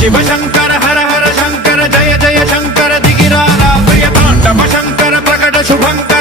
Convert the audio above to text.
शिव शंकर हर हर शंकर जय जय शंकर दिगिरारा प्रिय तांडव शंकर प्रकट शुभंकर